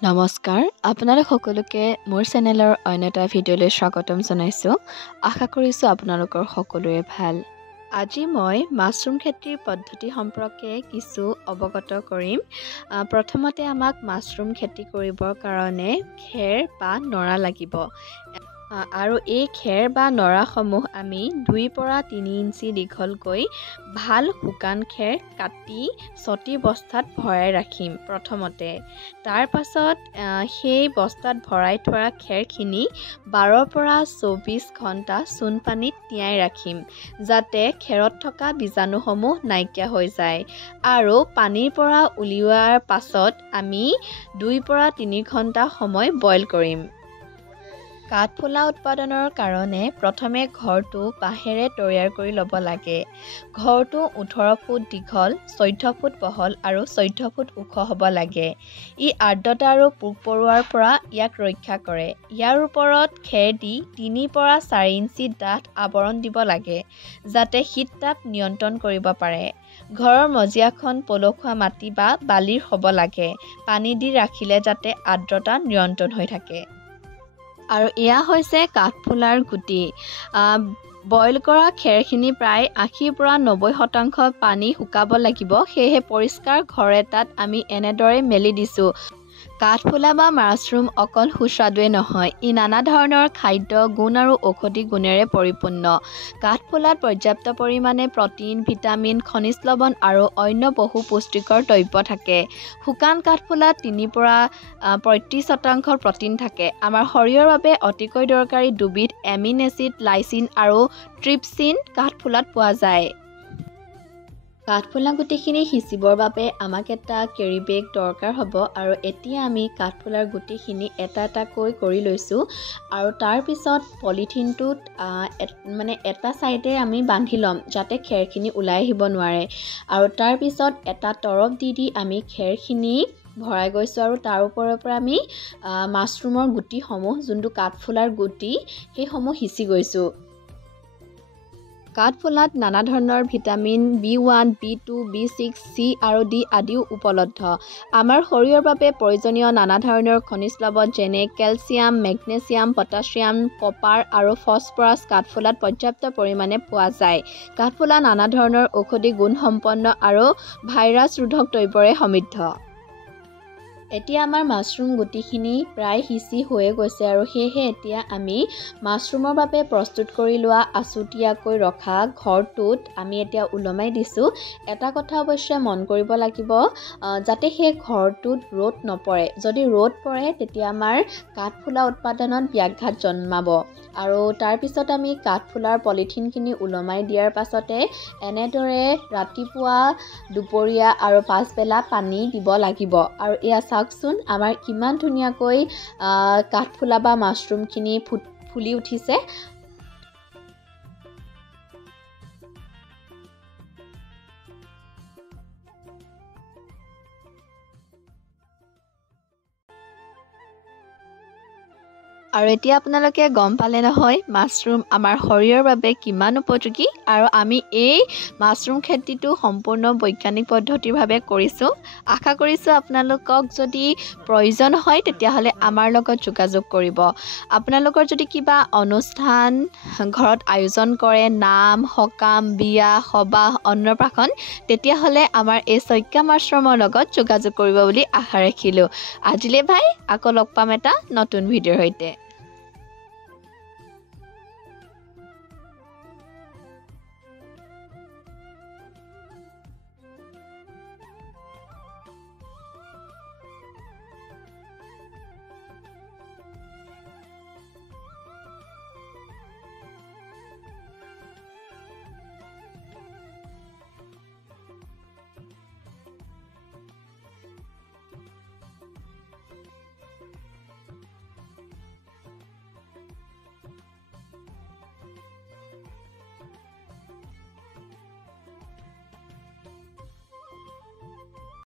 নমস্কাৰ আপোনালোক সকলোকে মোৰ চেনেলৰ অন্য এটা ভিডিঅ'লৈ স্বাগতম জনাইছোঁ। আশা কৰিছোঁ আপোনালোকৰ সকলোৰে ভাল। আজি মই মাছৰুম খেতিৰ পদ্ধতি সম্পৰ্কে কিছু অৱগত কৰিম। প্ৰথমতে আমাক মাছৰুম খেতি কৰিবৰ কাৰণে খেৰ বা নৰা লাগিব। আৰু এই খেৰ বা নৰাসমূহ আমি 2 পৰা 3 ইঞ্চি দীঘলকৈ ভাল শুকান খেৰ কাটি চটি বস্তাত ভৰাই ৰাখিম প্ৰথমতে। তাৰ পাছত সেই বস্তাত ভৰাই থোৱা খেৰখিনি 12 পৰা 24 ঘণ্টা চূণ পানীত তিয়াই ৰাখিম, যাতে খেৰত থকা বীজাণুসমূহ নাইকিয়া হৈ যায়। আৰু পানীৰ পৰা উলিওৱাৰ পাছত আমি 2 পৰা 3 ঘণ্টা সময় বইল কৰিম। কাঠফুলা উৎপাদনৰ কাৰণে প্ৰথমে ঘৰটো বাঁহেৰে তৈয়াৰ কৰি ল'ব লাগে। ঘৰটো 18 ফুট দীঘল, 14 ফুট বহল আৰু 14 ফুট ওখ হ'ব লাগে। ই আৰ্দ্ৰতা আৰু পোক পৰুৱাৰ পৰা ইয়াক ৰক্ষা কৰে। ইয়াৰ ওপৰত খেৰ দি 3 পৰা 4 ইঞ্চি ডাঠ আৱৰণ দিব লাগে, যাতে শীত-তাপ নিয়ন্ত্ৰণ কৰিব পাৰে। ঘৰৰ মজিয়াখন পলসুৱা মাটি বা বালিৰ হ'ব লাগে। পানী দি ৰাখিলে যাতে আৰ্দ্ৰতা নিয়ন্ত্ৰণ হৈ থাকে। আৰু এয়া হৈছে কাঠফুলাৰ গুটি। বইল কৰা খেৰখিনি প্ৰায় 80 পৰা 90% পানী শুকাব লাগিব। সেয়েহে পৰিষ্কাৰ ঘৰ এটাত আমি এনেদৰে মেলি দিছোঁ। কাঠফুলা বা মাছৰুম অকল সুস্বাদুৱে নহয়, ই নানা ধৰণৰ খাদ্য গুণ আৰু ঔষধি গুণেৰে পৰিপূৰ্ণ। কাঠফুলাত পৰ্যাপ্ত পৰিমাণে প্ৰ'টিন, ভিটামিন, খনিজ লৱণ আৰু অন্য বহু পুষ্টিকৰ দ্ৰব্য থাকে। শুকান কাঠফুলাত 3 পৰা 35% প্ৰ'টিন থাকে। আমাৰ শৰীৰৰ বাবে অতিকৈ দৰকাৰী দুবিধ এমিন এচিড, লাইচিন আৰু ট্ৰিপচিন কাঠফুলাত পোৱা যায়। কাঠফুলা গুটিখিনি সিঁচিবৰ বাবে আমাক এটা কেৰি বেগ দৰকাৰ হ'ব। আৰু এতিয়া আমি কাঠফুলাৰ গুটিখিনি এটা এটাকৈ কৰি লৈছোঁ। আৰু তাৰপিছত পলিথিনটোত এটা ছাইডে আমি বান্ধি ল'ম, যাতে খেৰখিনি ওলাই আহিব নোৱাৰে। আৰু তাৰপিছত এটা তৰপ দি আমি খেৰখিনি ভৰাই গৈছোঁ আৰু তাৰ ওপৰৰ পৰা আমি মাছৰুমৰ গুটিসমূহ, যোনটো কাঠফুলাৰ গুটি, সেইসমূহ সিঁচি গৈছোঁ। কাঠফুলাত নানা ধৰণৰ vitamin B1, B2, B6, C আৰু D আদিও উপলব্ধ। আমাৰ শৰীৰৰ বাবে প্ৰয়োজনীয় নানা ধৰণৰ খনিজ লৱণ যেনে কেলচিয়াম, মেগনেছিয়াম, পটাছিয়াম, কপাৰ আৰু ফছফৰাছ কাঠফুলাত পৰ্যাপ্ত পৰিমাণে পোৱা যায়। কাঠফুলা নানা ধৰণৰ ঔষধি গুণসম্পন্ন আৰু ভাইৰাছ ৰোধক দ্ৰব্যৰে সমৃদ্ধ। এতিয়া আমাৰ মাছৰুম গুটিখিনি প্ৰায় সিঁচি হৈয়ে গৈছে আৰু সেয়েহে এতিয়া আমি মাছৰুমৰ বাবে প্ৰস্তুত কৰি লোৱা আছুতীয়াকৈ ৰখা ঘৰটোত আমি এতিয়া ওলমাই দিছোঁ। এটা কথা অৱশ্যে মন কৰিব লাগিব, যাতে সেই ঘৰটোত ৰ'দ নপৰে। যদি ৰ'দ পৰে তেতিয়া আমাৰ কাঠফুলা উৎপাদনত ব্যাঘাত জন্মাব। আৰু তাৰপিছত আমি কাঠফুলাৰ পলিথিনখিনি ওলমাই দিয়াৰ পাছতে এনেদৰে ৰাতিপুৱা, দুপৰীয়া আৰু পাছবেলা পানী দিব লাগিব। আৰু এয়া চাওকচোন, আমাৰ কিমান ধুনীয়াকৈ কাঠফুলা বা মাছৰুমখিনি ফুলি উঠিছে। আৰু এতিয়া আপোনালোকে গম পালে নহয়, মাছৰুম আমাৰ শৰীৰৰ বাবে কিমান উপযোগী। আৰু আমি এই মাছৰুম খেতিটো সম্পূৰ্ণ বৈজ্ঞানিক পদ্ধতিৰভাৱে কৰিছোঁ। আশা কৰিছোঁ আপোনালোকক যদি প্ৰয়োজন হয় তেতিয়াহ'লে আমাৰ লগত যোগাযোগ কৰিব। আপোনালোকৰ যদি কিবা অনুষ্ঠান ঘৰত আয়োজন কৰে, নাম, সকাম, বিয়া, সবাহ, অন্নপ্ৰাশন, তেতিয়াহ'লে আমাৰ এই শইকীয়া মাছৰুমৰ লগত যোগাযোগ কৰিব বুলি আশা ৰাখিলোঁ। আজিলৈ ভাই, আকৌ লগ পাম এটা নতুন ভিডিঅ'ৰ সৈতে।